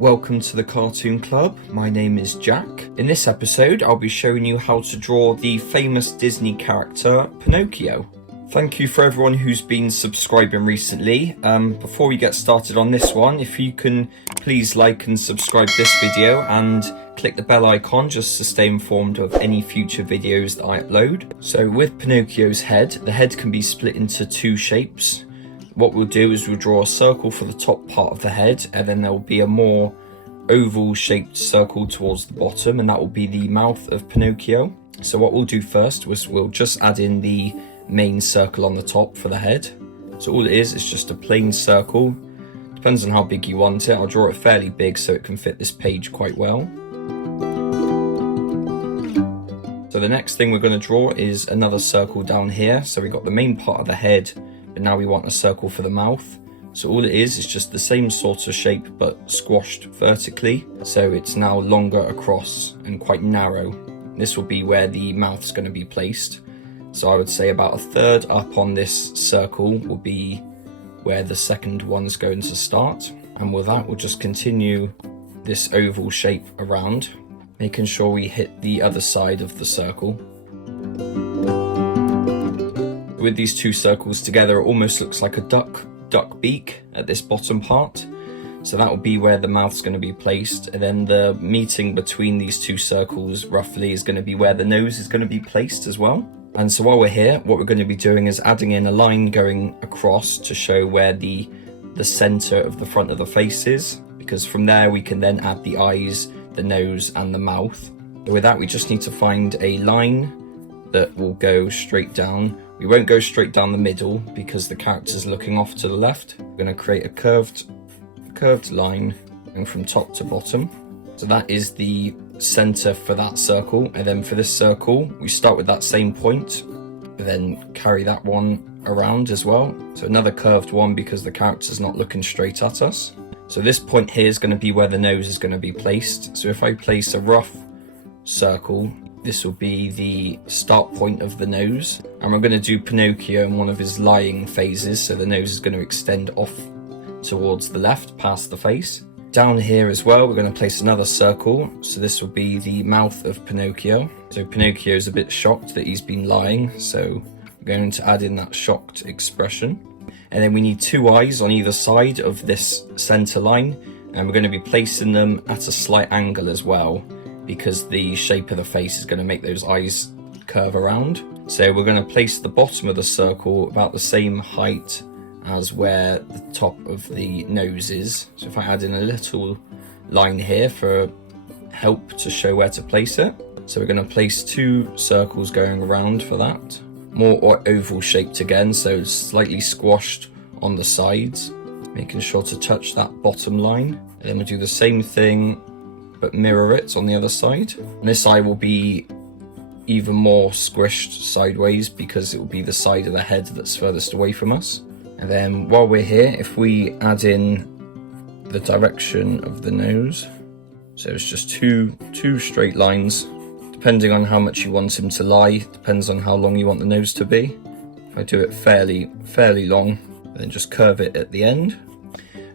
Welcome to the Cartoon Club. My name is Jack. In this episode, I'll be showing you how to draw the famous Disney character Pinocchio. Thank you for everyone who's been subscribing recently. Before we get started on this one, if you can please like and subscribe this video and click the bell icon just to stay informed of any future videos that I upload. So with Pinocchio's head, the head can be split into two shapes. What we'll do is we'll draw a circle for the top part of the head, and then there will be a more oval shaped circle towards the bottom, and that will be the mouth of Pinocchio. So what we'll do first was we'll just add in the main circle on the top for the head. So all it is just a plain circle. Depends on how big you want it. I'll draw it fairly big so it can fit this page quite well. So the next thing we're going to draw is another circle down here. So we've got the main part of the head, but now we want a circle for the mouth. So all it is just the same sort of shape but squashed vertically. So it's now longer across and quite narrow. This will be where the mouth's going to be placed. So I would say about a third up on this circle will be where the second one's going to start. And with that, we'll just continue this oval shape around, making sure we hit the other side of the circle. With these two circles together, it almost looks like a duck beak at this bottom part. So that will be where the mouth's going to be placed, and then the meeting between these two circles roughly is going to be where the nose is going to be placed as well. And so while we're here, what we're going to be doing is adding in a line going across to show where the center of the front of the face is, because from there we can then add the eyes, the nose and the mouth. But with that, we just need to find a line that will go straight down. We won't go straight down the middle because the character's looking off to the left. We're going to create a curved line going from top to bottom. So that is the center for that circle. And then for this circle, we start with that same point, and then carry that one around as well. So another curved one because the character's not looking straight at us. So this point here is going to be where the nose is going to be placed. So if I place a rough circle, this will be the start point of the nose. And we're going to do Pinocchio in one of his lying phases. So the nose is going to extend off towards the left, past the face. Down here as well, we're going to place another circle. So this will be the mouth of Pinocchio. So Pinocchio is a bit shocked that he's been lying. So we're going to add in that shocked expression. And then we need two eyes on either side of this center line. And we're going to be placing them at a slight angle as well, because the shape of the face is going to make those eyes curve around. So we're going to place the bottom of the circle about the same height as where the top of the nose is. So if I add in a little line here for help to show where to place it. So we're going to place two circles going around for that. More oval shaped again, so slightly squashed on the sides, making sure to touch that bottom line. And then we'll do the same thing but mirror it on the other side. And this eye will be even more squished sideways because it will be the side of the head that's furthest away from us. And then while we're here, if we add in the direction of the nose, so it's just two straight lines, depending on how much you want him to lie, depends on how long you want the nose to be. If I do it fairly long, then just curve it at the end.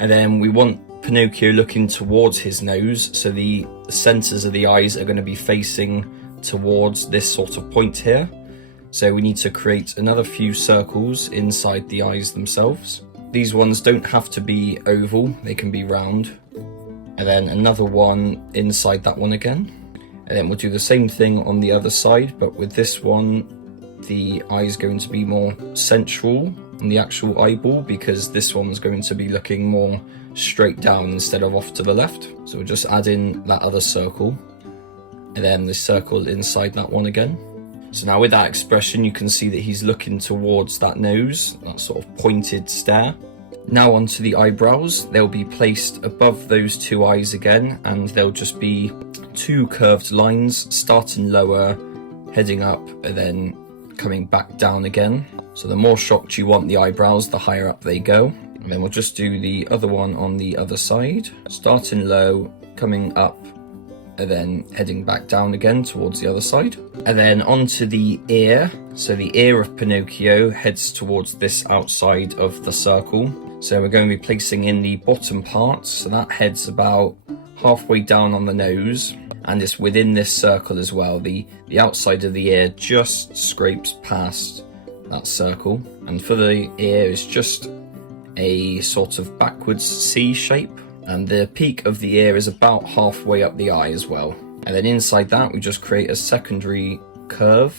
And then we want Pinocchio looking towards his nose, so the centers of the eyes are going to be facing towards this sort of point here. So we need to create another few circles inside the eyes themselves. These ones don't have to be oval, they can be round. And then another one inside that one again. And then we'll do the same thing on the other side, but with this one, the eye is going to be more central on the actual eyeball, because this one's going to be looking more straight down instead of off to the left. So we'll just add in that other circle, and then the circle inside that one again. So now with that expression, you can see that he's looking towards that nose, that sort of pointed stare. Now onto the eyebrows. They'll be placed above those two eyes again, and they'll just be two curved lines starting lower, heading up, and then coming back down again. So the more shocked you want the eyebrows, the higher up they go. And then we'll just do the other one on the other side, starting low, coming up, and then heading back down again towards the other side. And then onto the ear. So the ear of Pinocchio heads towards this outside of the circle. So we're going to be placing in the bottom part. So that heads about halfway down on the nose, and it's within this circle as well. The outside of the ear just scrapes past that circle, and for the ear is just a sort of backwards C shape, and the peak of the ear is about halfway up the eye as well. And then inside that we just create a secondary curve.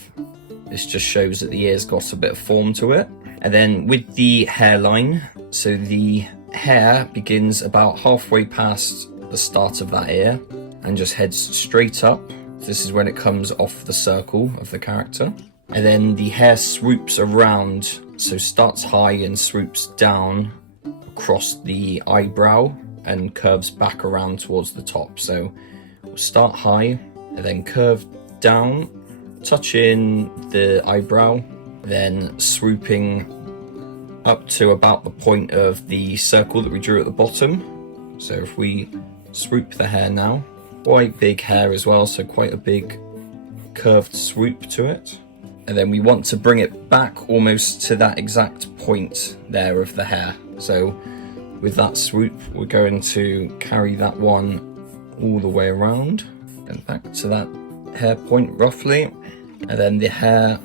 This just shows that the ear's got a bit of form to it. And then with the hairline, so the hair begins about halfway past the start of that ear and just heads straight up. This is when it comes off the circle of the character. And then the hair swoops around, so starts high and swoops down across the eyebrow and curves back around towards the top. So we'll start high and then curve down, touching the eyebrow, then swooping up to about the point of the circle that we drew at the bottom. So if we swoop the hair now, quite big hair as well, so quite a big curved swoop to it. And then we want to bring it back almost to that exact point there of the hair. So with that swoop, we're going to carry that one all the way around and back to that hair point roughly. And then the hair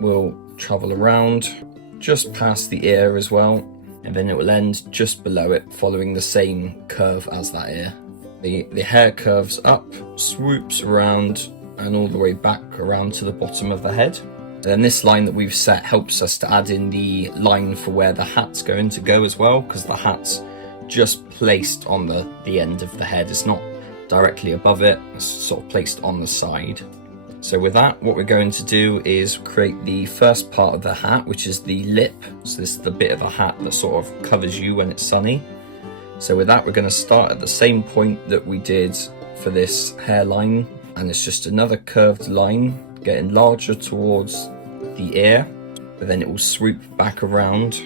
will travel around just past the ear as well, and then it will end just below it, following the same curve as that ear. The hair curves up, swoops around, and all the way back around to the bottom of the head. And then this line that we've set helps us to add in the line for where the hat's going to go as well, because the hat's just placed on the end of the head. It's not directly above it, it's sort of placed on the side. So with that, what we're going to do is create the first part of the hat, which is the lip. So this is the bit of a hat that sort of covers you when it's sunny. So with that, we're going to start at the same point that we did for this hairline, and it's just another curved line getting larger towards the ear, but then it will swoop back around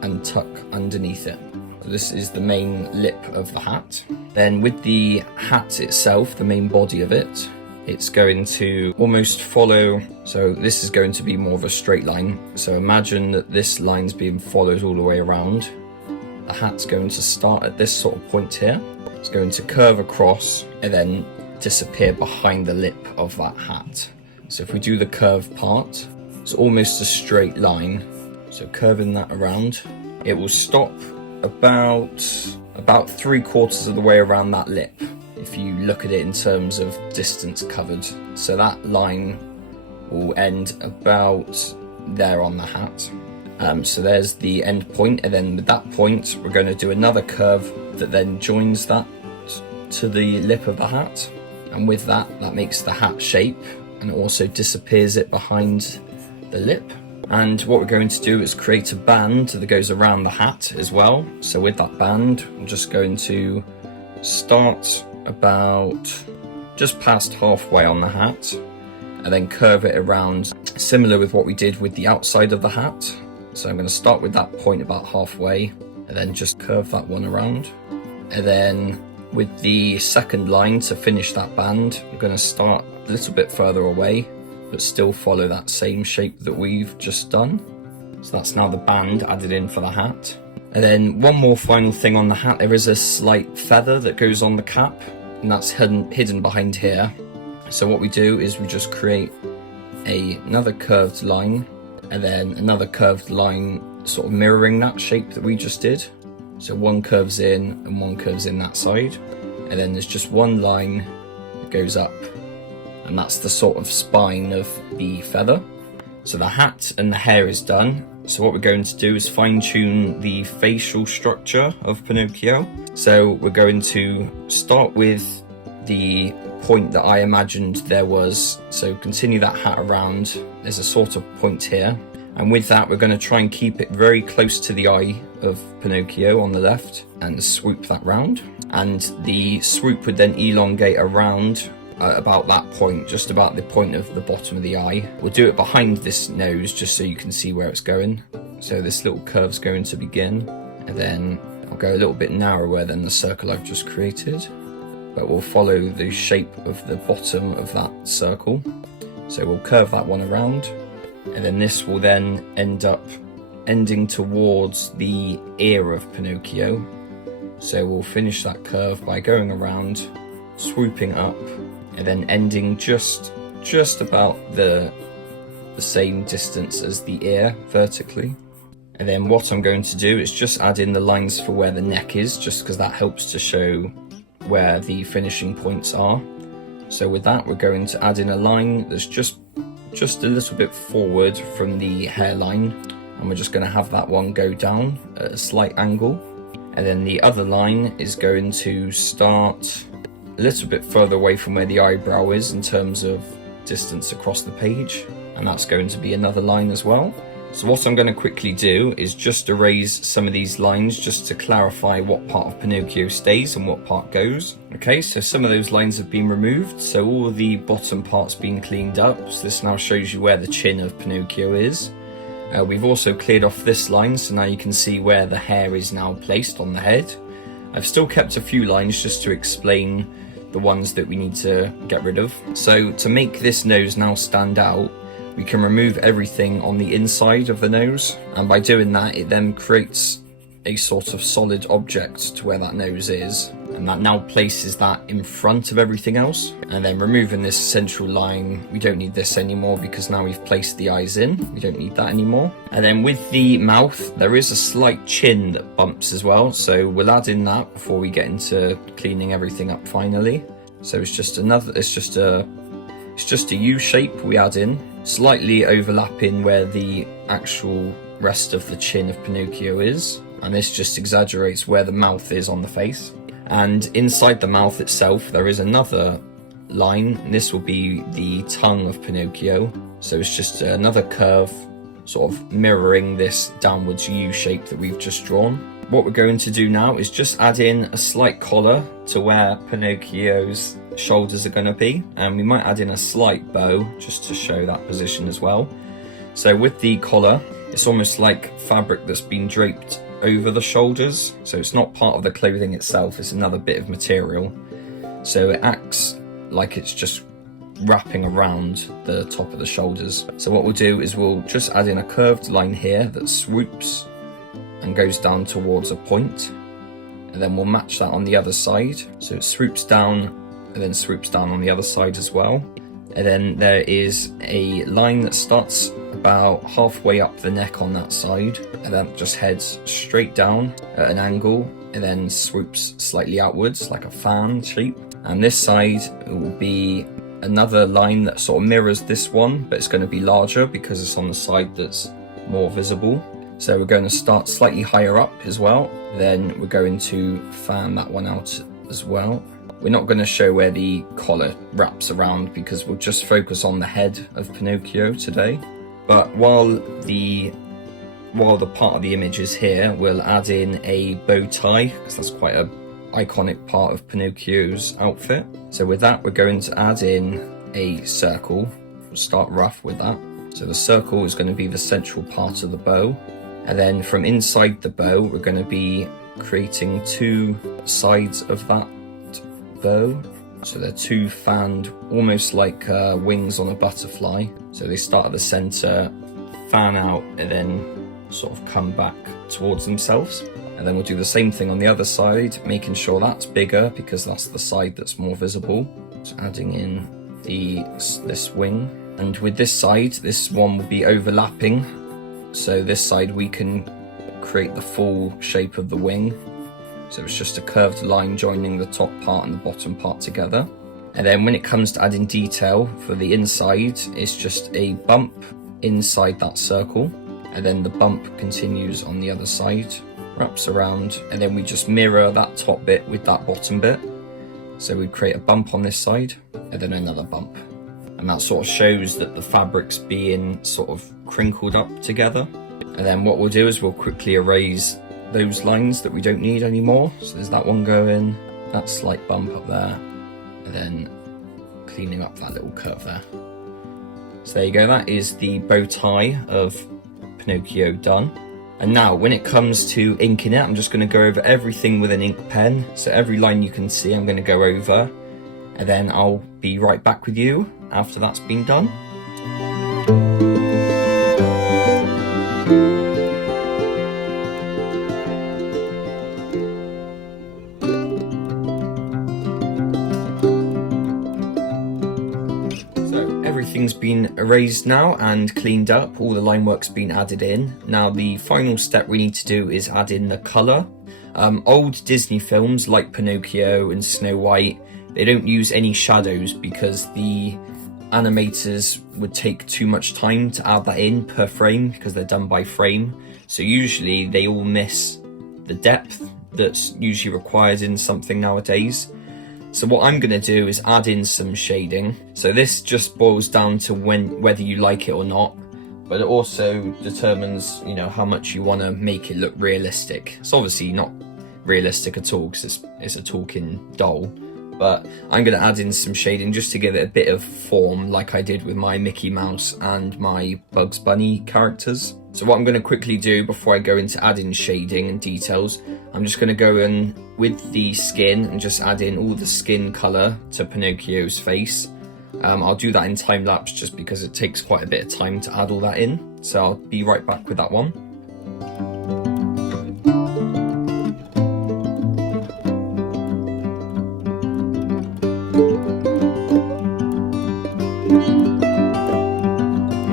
and tuck underneath it. So this is the main lip of the hat. Then with the hat itself, the main body of it, it's going to almost follow, so this is going to be more of a straight line. So imagine that this line's being followed all the way around. The hat's going to start at this sort of point here. It's going to curve across and then disappear behind the lip of that hat. So if we do the curve part, it's almost a straight line. So curving that around, it will stop about 3/4 of the way around that lip, if you look at it in terms of distance covered. So that line will end about there on the hat. So there's the end point, and then with that point we're going to do another curve that then joins that to the lip of the hat, and with that makes the hat shape and also disappears it behind the lip. And what we're going to do is create a band that goes around the hat as well. So with that band, I'm just going to start about just past halfway on the hat and then curve it around, similar with what we did with the outside of the hat. So I'm going to start with that point about halfway and then just curve that one around. And then with the second line to finish that band, I'm going to start a little bit further away but still follow that same shape that we've just done. So that's now the band added in for the hat. And then one more final thing on the hat, there is a slight feather that goes on the cap, and that's hidden behind here. So what we do is we just create another curved line and then another curved line sort of mirroring that shape that we just did. So one curves in and one curves in that side, and then there's just one line that goes up, and that's the sort of spine of the feather. So the hat and the hair is done. So what we're going to do is fine tune the facial structure of Pinocchio. So we're going to start with the point that I imagined there was. So continue that hat around. There's a sort of point here. And with that, we're going to try and keep it very close to the eye of Pinocchio on the left and swoop that round. And the swoop would then elongate around about that point, just about the point of the bottom of the eye. We'll do it behind this nose just so you can see where it's going. So this little curve's going to begin, and then I'll go a little bit narrower than the circle I've just created, but we'll follow the shape of the bottom of that circle. So we'll curve that one around, and then this will then end up ending towards the ear of Pinocchio, So we'll finish that curve by going around, swooping up, and then ending just about the same distance as the ear vertically. And then what I'm going to do is just add in the lines for where the neck is, just because that helps to show where the finishing points are. So with that, we're going to add in a line that's just a little bit forward from the hairline, and we're just going to have that one go down at a slight angle. And then the other line is going to start a little bit further away from where the eyebrow is in terms of distance across the page, and that's going to be another line as well. So what I'm going to quickly do is just erase some of these lines just to clarify what part of Pinocchio stays and what part goes. Okay, so some of those lines have been removed, so all of the bottom part's been cleaned up. So this now shows you where the chin of Pinocchio is. We've also cleared off this line, so now you can see where the hair is now placed on the head. I've still kept a few lines just to explain the ones that we need to get rid of. So to make this nose now stand out, we can remove everything on the inside of the nose, and by doing that it then creates a sort of solid object to where that nose is, and that now places that in front of everything else. And then removing this central line, we don't need this anymore because now we've placed the eyes in, we don't need that anymore. And then with the mouth, there is a slight chin that bumps as well, so we'll add in that before we get into cleaning everything up finally. So it's just a U shape we add in, slightly overlapping where the actual rest of the chin of Pinocchio is, and this just exaggerates where the mouth is on the face. And inside the mouth itself there is another line, and this will be the tongue of Pinocchio. So it's just another curve sort of mirroring this downwards U shape that we've just drawn. What we're going to do now is just add in a slight collar to where Pinocchio's shoulders are going to be, and we might add in a slight bow just to show that position as well. So with the collar, it's almost like fabric that's been draped over the shoulders, so it's not part of the clothing itself, it's another bit of material, so it acts like it's just wrapping around the top of the shoulders. So what we'll do is we'll just add in a curved line here that swoops and goes down towards a point, and then we'll match that on the other side, so it swoops down and then swoops down on the other side as well. And then there is a line that starts about halfway up the neck on that side, and then just heads straight down at an angle and then swoops slightly outwards like a fan shape. And this side will be another line that sort of mirrors this one, but it's going to be larger because it's on the side that's more visible. So we're going to start slightly higher up as well, then we're going to fan that one out as well. We're not going to show where the collar wraps around because we'll just focus on the head of Pinocchio today. But while the part of the image is here, we'll add in a bow tie because that's quite a iconic part of Pinocchio's outfit. So with that, we're going to add in a circle. We'll start rough with that. So the circle is going to be the central part of the bow. And then from inside the bow, we're going to be creating two sides of that bow. So they're two fanned, almost like wings on a butterfly. So they start at the center, fan out, and then sort of come back towards themselves. And then we'll do the same thing on the other side, making sure that's bigger because that's the side that's more visible. So adding in this wing. And with this side, this one will be overlapping. So this side we can create the full shape of the wing. So it's just a curved line joining the top part and the bottom part together. And then when it comes to adding detail for the inside, it's just a bump inside that circle. And then the bump continues on the other side, wraps around, and then we just mirror that top bit with that bottom bit. So we create a bump on this side and then another bump. And that sort of shows that the fabric's being sort of crinkled up together. And then what we'll do is we'll quickly erase those lines that we don't need anymore. So there's that one going, that slight bump up there, and then cleaning up that little curve there. So there you go, that is the bow tie of Pinocchio done. And now when it comes to inking it, I'm just going to go over everything with an ink pen. So every line you can see I'm going to go over, and then I'll be right back with you after that's been done. everything's been erased now and cleaned up, all the line work's been added in. Now the final step we need to do is add in the colour. Old Disney films like Pinocchio and Snow White, they don't use any shadows because the animators would take too much time to add that in per frame because they're done by frame. So usually they all miss the depth that's usually required in something nowadays. So what I'm going to do is add in some shading. So this just boils down to whether you like it or not, but it also determines, you know, how much you want to make it look realistic. It's obviously not realistic at all because it's a talking doll, but I'm going to add in some shading just to give it a bit of form, like I did with my Mickey Mouse and my Bugs Bunny characters. So what I'm going to quickly do before I go into adding shading and details, I'm just going to go in with the skin and just add in all the skin colour to Pinocchio's face. I'll do that in time lapse just because it takes quite a bit of time to add all that in. So I'll be right back with that one.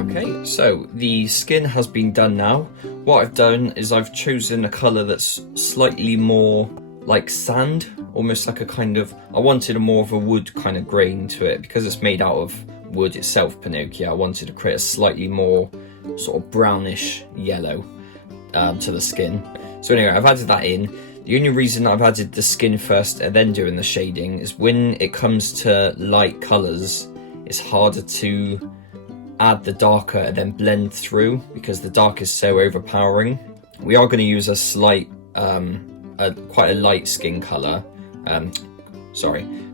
Okay, so the skin has been done now. What I've done is I've chosen a colour that's slightly more like sand, almost like a kind of, I wanted a more of a wood kind of grain to it because it's made out of wood itself, Pinocchio. I wanted to create a slightly more sort of brownish yellow to the skin. So anyway, I've added that in. The only reason I've added the skin first and then doing the shading is when it comes to light colours, it's harder to add the darker and then blend through because the dark is so overpowering. We are going to use a slight quite a light skin colour,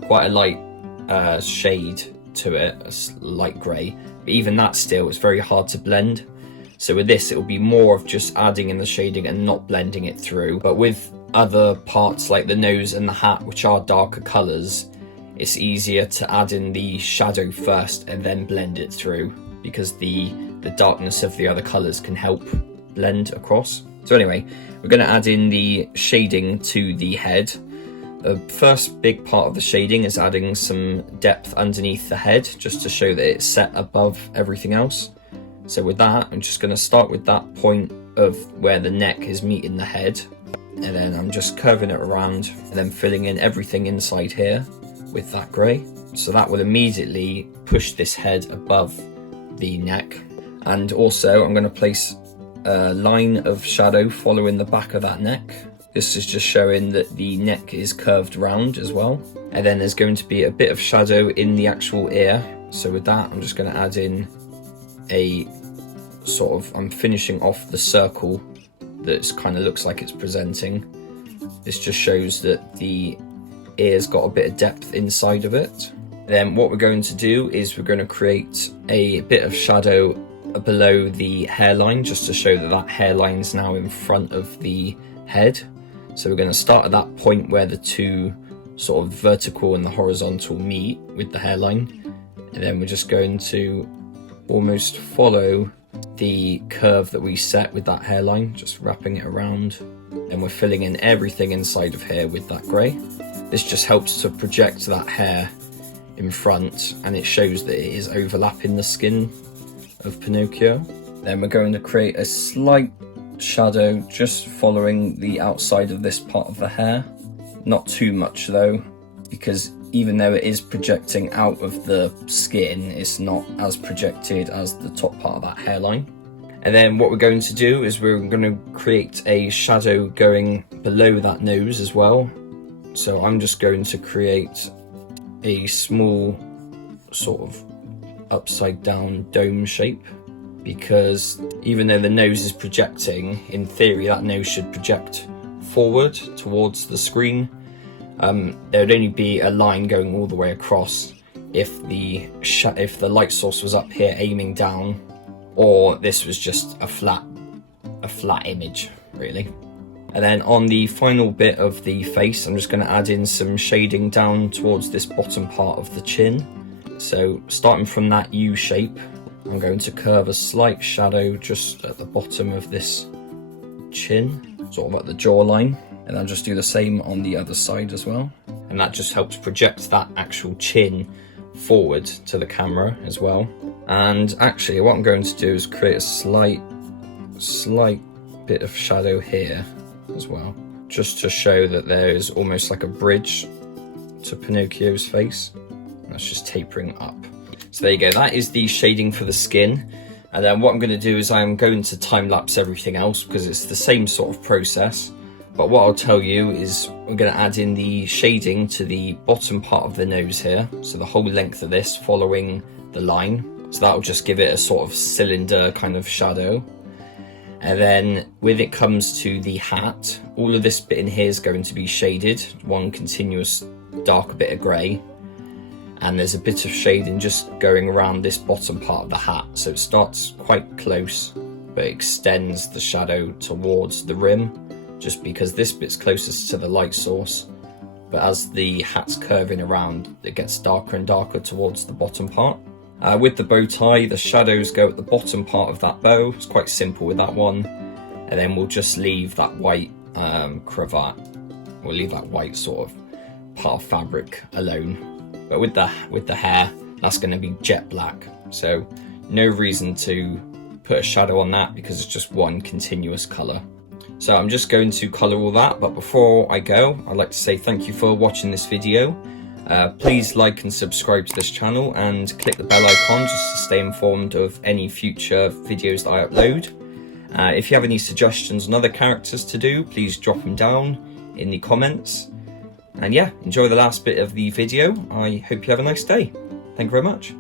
quite a light shade to it, a light grey, but even that still is very hard to blend. So with this it will be more of just adding in the shading and not blending it through. But with other parts like the nose and the hat, which are darker colours, it's easier to add in the shadow first and then blend it through because the darkness of the other colours can help blend across. So anyway, we're going to add in the shading to the head. The first big part of the shading is adding some depth underneath the head just to show that it's set above everything else. So with that, I'm just going to start with that point of where the neck is meeting the head, and then I'm just curving it around and then filling in everything inside here with that grey. So that will immediately push this head above the neck. And also I'm going to place a line of shadow following the back of that neck. This is just showing that the neck is curved round as well. And then there's going to be a bit of shadow in the actual ear. So with that, I'm just going to add in a sort of, I'm finishing off the circle that kind of looks like it's presenting. This just shows that the ear's got a bit of depth inside of it. Then what we're going to do is we're going to create a bit of shadow below the hairline just to show that that hairline's now in front of the head. So we're going to start at that point where the two sort of vertical and the horizontal meet with the hairline, and then we're just going to almost follow the curve that we set with that hairline, just wrapping it around, and we're filling in everything inside of here with that grey. This just helps to project that hair in front, and it shows that it is overlapping the skin of Pinocchio. Then we're going to create a slight shadow just following the outside of this part of the hair. Not too much though, because even though it is projecting out of the skin, it's not as projected as the top part of that hairline. And then what we're going to do is we're going to create a shadow going below that nose as well. So I'm just going to create a small sort of upside down dome shape, because even though the nose is projecting, in theory that nose should project forward towards the screen. There would only be a line going all the way across if the light source was up here aiming down, or this was just a flat image really. And then on the final bit of the face, I'm just going to add in some shading down towards this bottom part of the chin. So starting from that U shape, I'm going to curve a slight shadow just at the bottom of this chin, sort of at the jawline. And I'll just do the same on the other side as well. And that just helps project that actual chin forward to the camera as well. And actually what I'm going to do is create a slight bit of shadow here as well, just to show that there is almost like a bridge to Pinocchio's face. That's just tapering up. So there you go, that is the shading for the skin. And then what I'm going to do is I'm going to time-lapse everything else because it's the same sort of process. But what I'll tell you is I'm going to add in the shading to the bottom part of the nose here. So the whole length of this following the line. So that'll just give it a sort of cylinder kind of shadow. And then when it comes to the hat, all of this bit in here is going to be shaded. One continuous dark bit of grey. And there's a bit of shading just going around this bottom part of the hat. So it starts quite close, but extends the shadow towards the rim, just because this bit's closest to the light source. But as the hat's curving around, it gets darker and darker towards the bottom part. With the bow tie, the shadows go at the bottom part of that bow. It's quite simple with that one. And then we'll just leave that white cravat. We'll leave that white sort of part of fabric alone. But with the hair, that's going to be jet black. So no reason to put a shadow on that because it's just one continuous colour. So I'm just going to colour all that. But before I go, I'd like to say thank you for watching this video. Please like and subscribe to this channel and click the bell icon just to stay informed of any future videos that I upload. If you have any suggestions on other characters to do, please drop them down in the comments. And yeah, enjoy the last bit of the video. I hope you have a nice day. Thank you very much.